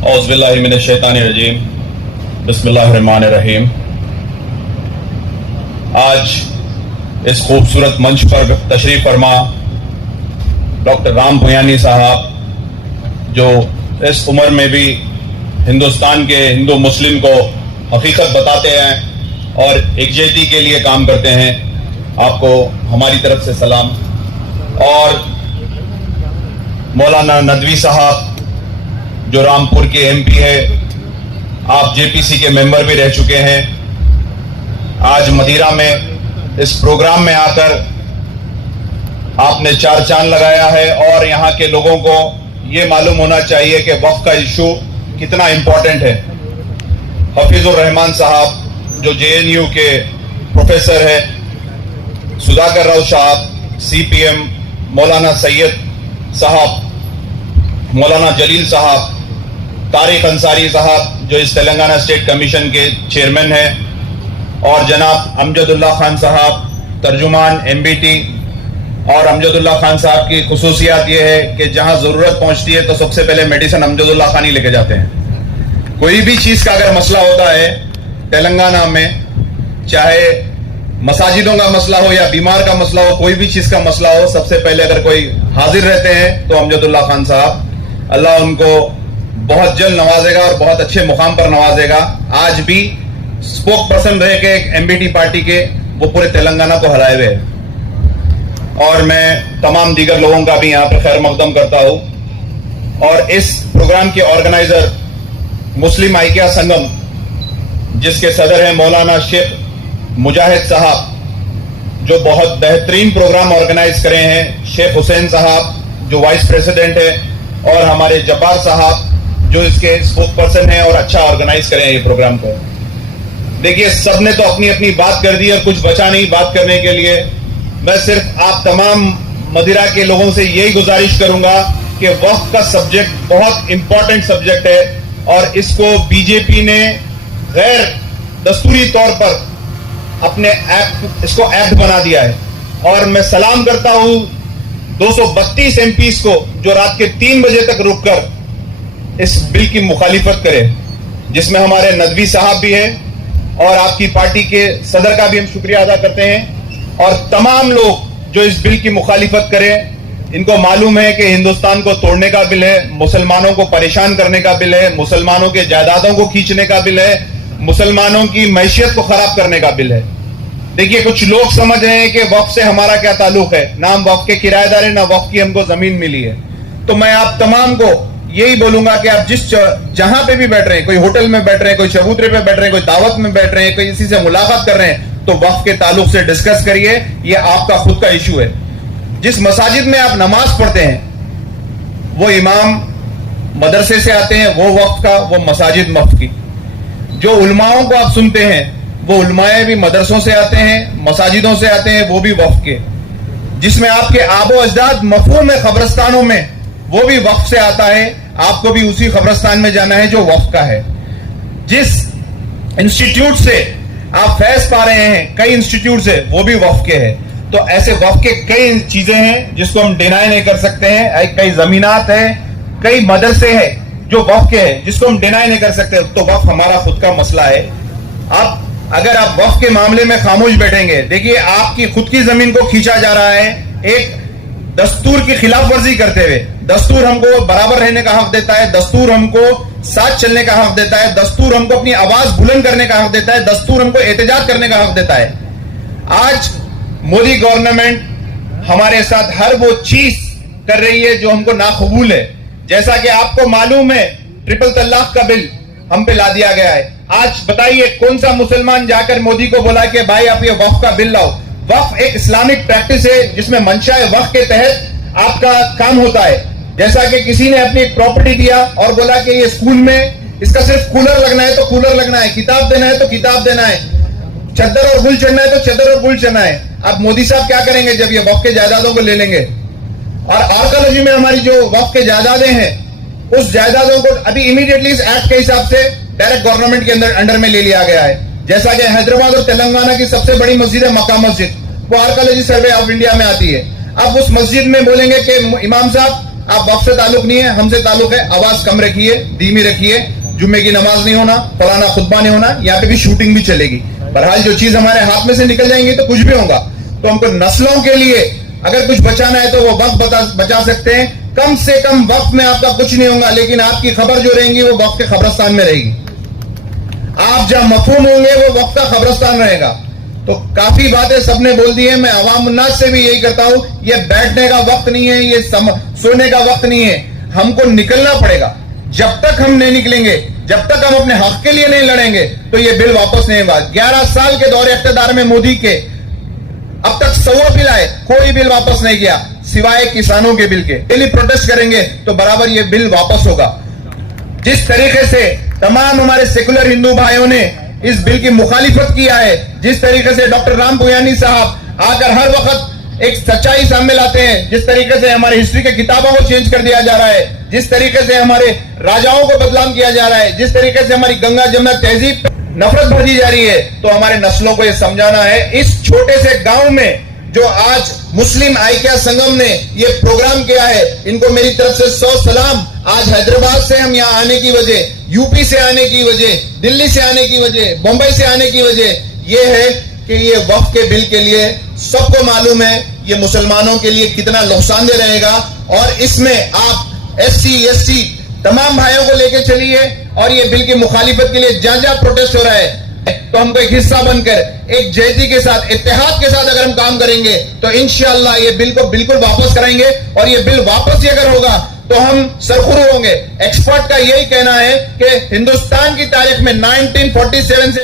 औज़ बिल्लाहि मिनश शैतानिर रजीम, बिस्मिल्लाहिर रहमानिर रहीम। आज इस खूबसूरत मंच पर तशरीफ फरमा डॉक्टर राम भुयानी साहब, जो इस उम्र में भी हिंदुस्तान के हिंदू मुस्लिम को हकीकत बताते हैं और एकजुटता के लिए काम करते हैं, आपको हमारी तरफ से सलाम। और मौलाना नदवी साहब, जो रामपुर के एमपी है, आप जेपीसी के मेंबर भी रह चुके हैं, आज मदिरा में इस प्रोग्राम में आकर आपने चार चांद लगाया है। और यहाँ के लोगों को ये मालूम होना चाहिए कि वक्फ का इशू कितना इम्पोर्टेंट है। हफीजुर रहमान साहब, जो जेएनयू के प्रोफेसर है, सुधाकर राव साहब, सीपीएम, मौलाना सैयद साहब, मौलाना जलील साहब, तारिक अंसारी साहब, जो इस तेलंगाना स्टेट कमीशन के चेयरमैन हैं, और जनाब अमजदुल्ला खान साहब, तर्जुमान एमबीटी। और अमजदुल्ला खान साहब की खुसूसियात ये है कि जहां जरूरत पहुंचती है तो सबसे पहले मेडिसिन अमजदुल्ला खान ही लेके जाते हैं। कोई भी चीज का अगर मसला होता है तेलंगाना में, चाहे मसाजिदों का मसला हो या बीमार का मसला हो, कोई भी चीज का मसला हो, सबसे पहले अगर कोई हाजिर रहते हैं तो अमजदुल्ला खान साहब। अल्लाह उनको बहुत जल्द नवाजेगा और बहुत अच्छे मुकाम पर नवाजेगा। आज भी स्पोक पर्सन रह के एक एमबीटी पार्टी के वो पूरे तेलंगाना को हराए हुए हैं। और मैं तमाम दीगर लोगों का भी यहाँ पर खैर मकदम करता हूँ। और इस प्रोग्राम के ऑर्गेनाइजर मुस्लिम आइकिया संगम, जिसके सदर हैं मौलाना शेख मुजाहिद साहब, जो बहुत बेहतरीन प्रोग्राम ऑर्गेनाइज करे हैं, शेख हुसैन साहब जो वाइस प्रेसिडेंट है, और हमारे जब्बार साहब जो इसके स्पोक पर्सन हैं और अच्छा ऑर्गेनाइज करे हैं ये प्रोग्राम को। देखिए, सबने तो अपनी अपनी बात कर दी और कुछ बचा नहीं बात करने के लिए। मैं सिर्फ आप तमाम मदिरा के लोगों से यही गुजारिश करूंगा कि वक्फ का सब्जेक्ट बहुत इंपॉर्टेंट सब्जेक्ट है और इसको बीजेपी ने गैर दस्तूरी तौर पर अपने इसको एक्ट बना दिया है। और मैं सलाम करता हूं 232 एमपीज को जो रात के 3 बजे तक रुककर इस बिल की मुखालिफत करे, जिसमें हमारे नदवी साहब भी हैं और आपकी पार्टी के सदर का भी हम शुक्रिया अदा करते हैं। और तमाम लोग जो इस बिल की मुखालिफत करें, इनको मालूम है कि हिंदुस्तान को तोड़ने का बिल है, मुसलमानों को परेशान करने का बिल है, मुसलमानों के जायदादों को खींचने का बिल है, मुसलमानों की मैशियत को खराब करने का बिल है। देखिए, कुछ लोग समझ रहे हैं कि वक्फ से हमारा क्या ताल्लुक है, ना हम वक्फ के किराएदार हैं, ना वक्फ की हमको जमीन मिली है। तो मैं आप तमाम को यही बोलूंगा कि आप जहां पे भी बैठ रहे हैं, कोई होटल में बैठ रहे हैं, कोई चबूतरे पे बैठ रहे हैं, कोई दावत में बैठ रहे हैं, कोई किसी से मुलाकात कर रहे हैं, तो वक्फ के ताल्लुक से डिस्कस करिए। ये आपका खुद का इशू है। जिस मसाजिद में आप नमाज पढ़ते हैं वो इमाम मदरसे से आते हैं, वो वक्फ का, वो मसाजिद वक्फ की। जो उलमाओं को आप सुनते हैं वो उलमाए भी मदरसों से आते हैं, मसाजिदों से आते हैं, वो भी वक्फ के। जिसमें आपके आबो अजदाद मफहूम है कब्रिस्तानों में, वो भी वक्फ से आता है। आपको भी उसी कब्रिस्तान में जाना है जो वक्फ का है। जिस इंस्टीट्यूट से आप फैज पा रहे हैं, कई इंस्टीट्यूट से, वो भी वक्फ के है। तो ऐसे वक्फ के कई चीजें हैं जिसको हम डिनाई नहीं कर सकते हैं। कई जमीनात है, कई मदरसे हैं जो वक्फ के हैं जिसको हम डिनाई नहीं कर सकते। तो वक्फ हमारा खुद का मसला है। अब अगर आप वक्फ के मामले में खामोश बैठेंगे, देखिए आपकी खुद की जमीन को खींचा जा रहा है एक दस्तूर की खिलाफ वर्जी करते हुए। दस्तूर हमको बराबर रहने का हक देता है, दस्तूर हमको साथ चलने का हक देता है, दस्तूर हमको अपनी आवाज बुलंद करने का हक देता है, दस्तूर हमको एहतजाज करने का हक देता है। आज मोदी गवर्नमेंट हमारे साथ हर वो चीज कर रही है जो हमको नाकबूल है। जैसा कि आपको मालूम है, ट्रिपल तलाक का बिल हम पे ला दिया गया है। आज बताइए कौन सा मुसलमान जाकर मोदी को बोला कि भाई आप ये वक्फ का बिल लाओ। वक्फ एक इस्लामिक प्रैक्टिस है जिसमें मंशा वक्फ के तहत आपका काम होता है। जैसा कि किसी ने अपनी एक प्रॉपर्टी दिया और बोला कि ये स्कूल में इसका सिर्फ कूलर लगना है तो कूलर लगना है, किताब देना है तो किताब देना है, चद्दर और गुल चढ़ना है तो चद्दर और गुल चढ़ना है। अब मोदी साहब क्या करेंगे जब ये वक्फ के जायदादों को ले लेंगे? और आर्कोलॉजी में हमारी जो वक्फ के जायदादें हैं, उस जायदादों को अभी इमीडिएटली इस एक्ट के हिसाब से डायरेक्ट गवर्नमेंट के अंडर में ले लिया गया है। जैसा कि हैदराबाद और तेलंगाना की सबसे बड़ी मस्जिद है मक्का मस्जिद, वो आर्कोलॉजी सर्वे ऑफ इंडिया में आती है। अब उस मस्जिद में बोलेंगे कि इमाम साहब آپ وقت سے تعلق نہیں ہے, ہم سے تعلق ہے, آواز کم رکھیے, دھیمی رکھیے, جمعے کی نماز نہیں ہونا, فلانا خطبہ نہیں ہونا, یہاں پہ بھی شوٹنگ بھی چلے گی. بہرحال جو چیز ہمارے ہاتھ میں سے نکل جائیں گی تو کچھ بھی ہوگا. تو ہم کو نسلوں کے لیے اگر کچھ بچانا ہے تو وہ وقت بچا سکتے ہیں. کم سے کم وقت میں آپ کا کچھ نہیں ہوگا, لیکن آپ کی خبر جو رہیں گی وہ وقت کے قبرستان میں رہے گی. آپ جہاں مفہوم ہوں گے وہ وقت کا قبرستان رہے گا. تو کافی باتیں سب نے بول دی ہیں. میں عوام الناس سے بھی یہی کرتا ہوں, یہ بیٹھنے کا وقت نہیں ہے, یہ سونے کا وقت نہیں ہے. ہم کو نکلنا پڑے گا. جب تک ہم نہیں نکلیں گے, جب تک ہم اپنے حق کے لیے نہیں لڑیں گے تو یہ بل واپس نہیں ہوگا. 11 سال کے دور اقتدار میں مودی کے اب تک 100 بل آئے, کوئی بل واپس نہیں کیا سوائے کسانوں کے بل کے. ڈیلی پروٹیسٹ کریں گے تو برابر یہ بل واپس ہوگا. جس طریقے سے تمام ہمارے سیکولر ہندو بھائیوں نے اس بل کی مخالفت کیا ہے, جس طریقے سے ڈاکٹر رام پویانی صاحب آ کر ہر وقت ایک سچائی سامنے لاتے ہیں, جس طریقے سے ہماری ہسٹری کے کتابوں کو چینج کر دیا جا رہا ہے, جس طریقے سے ہمارے راجاؤں کو بدنام کیا جا رہا ہے, جس طریقے سے ہماری گنگا جمنا تہذیب نفرت بھری جا رہی ہے, تو ہمارے نسلوں کو یہ سمجھانا ہے. اس چھوٹے سے گاؤں میں جو آج مسلم آئیکیا سنگم نے یہ پروگرام کیا ہے, ان کو میری طرف سے 100 سلام. آج حیدرآباد سے ہم یہاں آنے کی وجہ, یو پی سے آنے کی وجہ, دلی سے آنے کی وجہ, بمبئی سے آنے کی وجہ یہ ہے کہ یہ وقف کے بل کے لیے سب کو معلوم ہے یہ مسلمانوں کے لیے کتنا نقصان دہ رہے گا. اور اس میں آپ SC ST تمام بھائیوں کو لے کے چلیے, اور یہ بل کی مخالفت کے لیے جہاں جہاں پروٹیسٹ ہو رہا ہے تو ہم کو ایک حصہ بن کر ایک جہتی کے ساتھ, اتحاد کے ساتھ اگر ہم کام کریں گے تو انشاءاللہ یہ بل کو بالکل واپس کرائیں گے. اور یہ بل واپس ہی اگر ہوگا تو ہم سرخرو ہوں گے. ایکسپرٹ کا یہی کہنا ہے کہ ہندوستان کی تاریخ میں 1947 سے